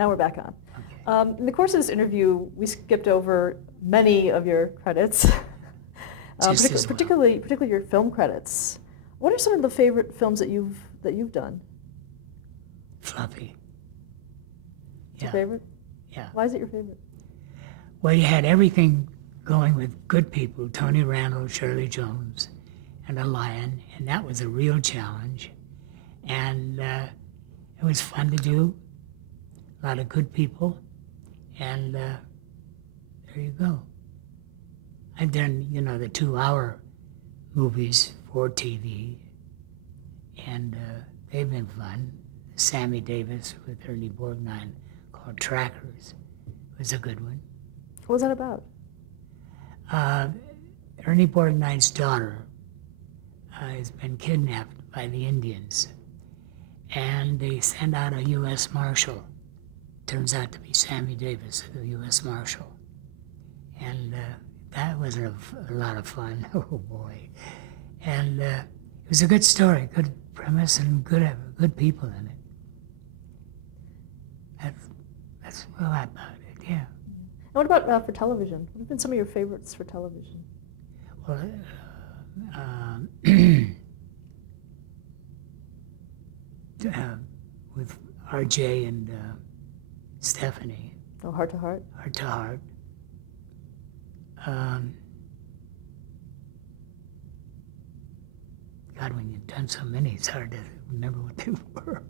Now we're back on. Okay. In the course of this interview, we skipped over many of your credits, Just as well. particularly your film credits. What are some of the favorite films that you've done? Fluffy. It's your favorite? Yeah. Why is it your favorite? Well, you had everything going with good people, Tony Randall, Shirley Jones, and a lion, and that was a real challenge. And it was fun to do, a lot of good people, and there you go. I've done, the 2-hour movies for TV, and they've been fun. Sammy Davis with Ernie Borgnine called Trackers was a good one. What was that about? Ernie Borgnine's daughter has been kidnapped by the Indians, and they send out a U.S. Marshal. Turns out to be Sammy Davis, the U.S. Marshal. And that was a lot of fun. Oh, boy. And it was a good story, good premise, and good people in it. That's well about it, yeah. And what about for television? What have been some of your favorites for television? Well, with RJ and Stephanie. Oh, Heart to Heart? Heart to Heart. God, when you've done so many, it's hard to remember what they were.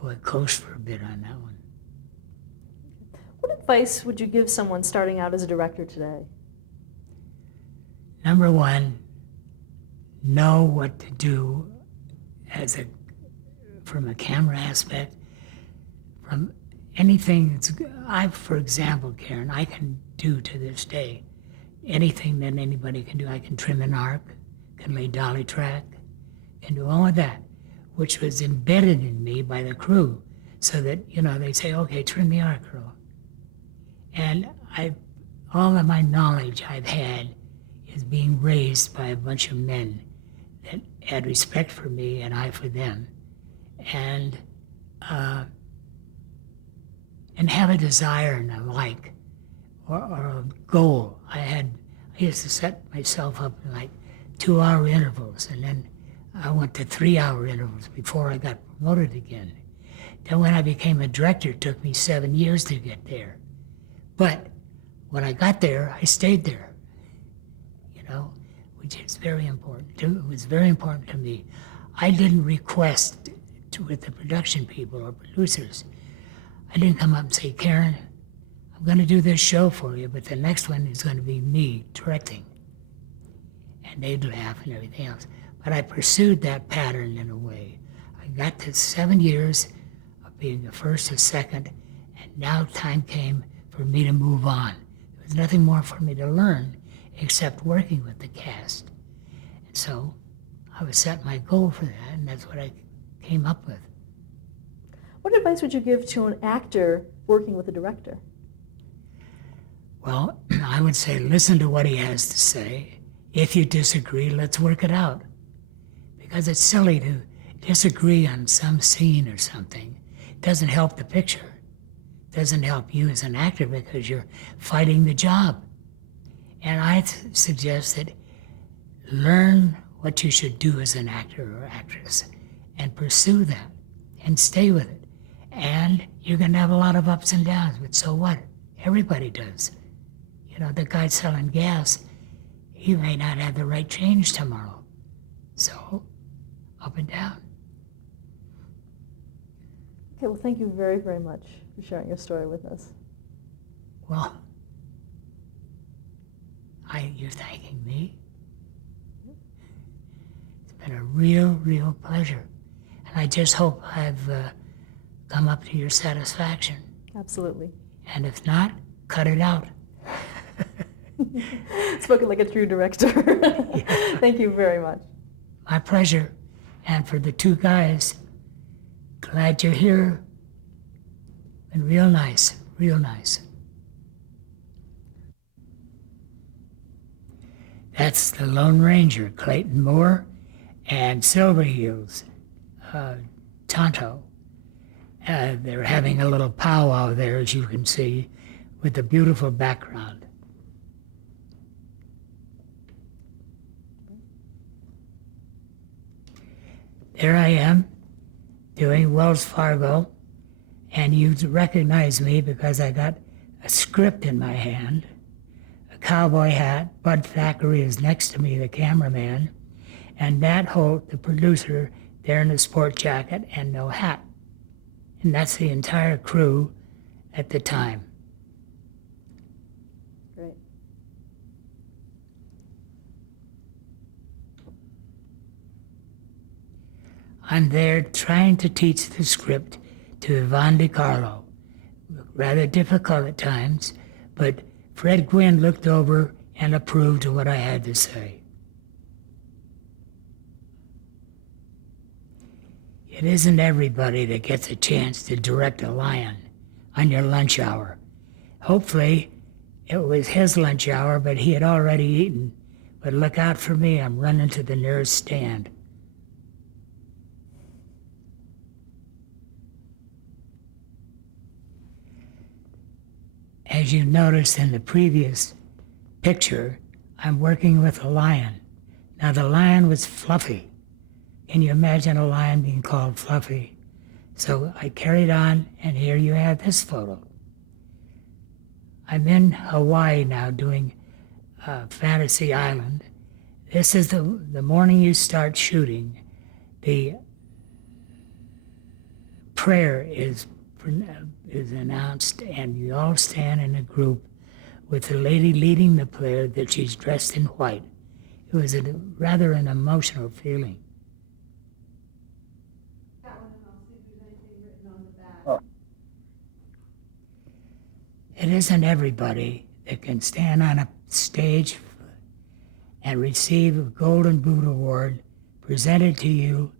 Boy, coached for a bit on that one. What advice would you give someone starting out as a director today? Number one, know what to do from a camera aspect, from anything for example, Karen, I can do to this day anything that anybody can do. I can trim an arc, can lay dolly track, can do all of that, which was embedded in me by the crew, so that, they say, okay, trim the arc, Earl. And all of my knowledge I've had is being raised by a bunch of men that had respect for me and I for them, and have a desire and a like, or a goal. I used to set myself up in like 2-hour intervals, and then I went to 3-hour intervals before I got promoted again. Then when I became a director, it took me 7 years to get there. But when I got there, I stayed there, which is very important. It was very important to me. I didn't request with the production people or producers. I didn't come up and say, Karen, I'm going to do this show for you, but the next one is going to be me directing. And they'd laugh and everything else. But I pursued that pattern in a way. I got to 7 years of being the first or second, and now time came for me to move on. There was nothing more for me to learn except working with the cast. And so I would set my goal for that, and that's what I came up with. What advice would you give to an actor working with a director? Well, I would say listen to what he has to say. If you disagree, let's work it out. Because it's silly to disagree on some scene or something. It doesn't help the picture. It doesn't help you as an actor because you're fighting the job. And I suggest that learn what you should do as an actor or actress and pursue that and stay with it. And you're going to have a lot of ups and downs, but so what? Everybody does. The guy selling gas, he may not have the right change tomorrow. So, up and down. Okay, well, thank you very, very much for sharing your story with us. Well, you're thanking me. It's been a real pleasure. And I just hope I've come up to your satisfaction. Absolutely. And if not, cut it out. Spoken like a true director. Yeah. Thank you very much. My pleasure. And for the two guys, glad you're here. Been real nice, real nice. That's the Lone Ranger, Clayton Moore, and Silverheels, Tonto. They're having a little powwow there, as you can see, with a beautiful background. There I am, doing Wells Fargo, and you recognize me because I got a script in my hand, a cowboy hat. Bud Thackeray is next to me, the cameraman, and Nat Holt, the producer, there in a sport jacket and no hat. And that's the entire crew at the time. Great. I'm there trying to teach the script to Yvonne DiCarlo. Rather difficult at times, but Fred Gwynn looked over and approved of what I had to say. It isn't everybody that gets a chance to direct a lion on your lunch hour. Hopefully, it was his lunch hour, but he had already eaten. But look out for me, I'm running to the nearest stand. As you noticed in the previous picture, I'm working with a lion. Now the lion was Fluffy. Can you imagine a lion being called Fluffy? So I carried on, and here you have this photo. I'm in Hawaii now doing Fantasy Island. This is the morning you start shooting. The prayer is announced, and you all stand in a group with the lady leading the prayer that she's dressed in white. It was rather an emotional feeling. It isn't everybody that can stand on a stage and receive a Golden Boot Award presented to you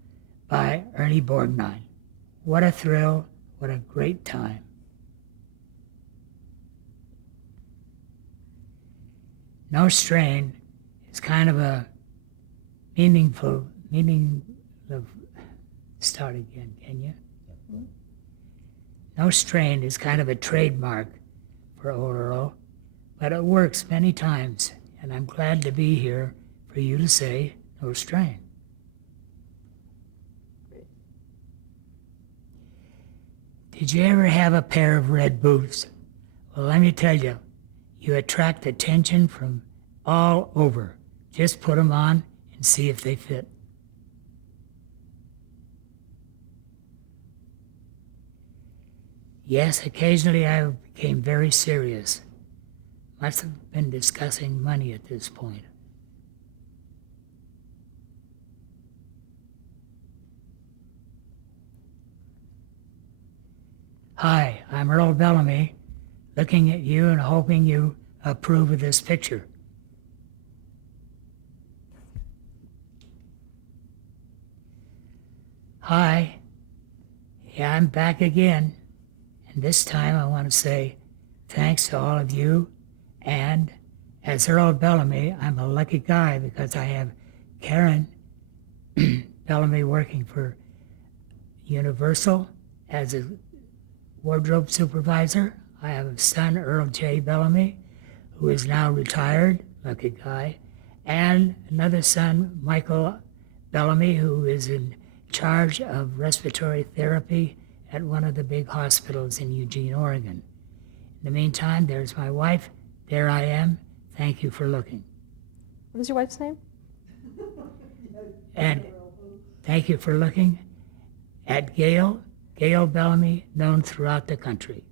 by Ernie Borgnine. What a thrill, what a great time. No Strain is kind of a start again, can you? No Strain is kind of a trademark for Old Earl, but it works many times, and I'm glad to be here for you to say no strain. Did you ever have a pair of red boots? Well, let me tell you, you attract attention from all over. Just put them on and see if they fit. Yes, occasionally I became very serious. Must have been discussing money at this point. Hi, I'm Earl Bellamy, looking at you and hoping you approve of this picture. Hi, yeah, I'm back again. And this time I want to say thanks to all of you. And as Earl Bellamy, I'm a lucky guy because I have Karen Bellamy working for Universal as a wardrobe supervisor. I have a son, Earl J. Bellamy, who is now retired, lucky guy, and another son, Michael Bellamy, who is in charge of respiratory therapy at one of the big hospitals in Eugene, Oregon. In the meantime, there's my wife. There I am. Thank you for looking. What is your wife's name? And thank you for looking at Gail Bellamy, known throughout the country.